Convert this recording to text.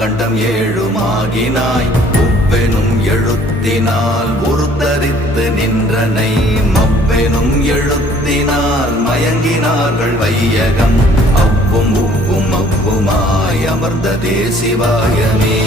கண்டம் ஏழுமாகினாய் ஒவ்வெனும் எழுத்தினால் உருத்தரித்து நின்றனை மப்பெனும் எழுத்தினால் மயங்கினார்கள் வையகம் அவ்வும் உப்பும் அவ்வுமாய் அமர்ந்த தேசிவாயமே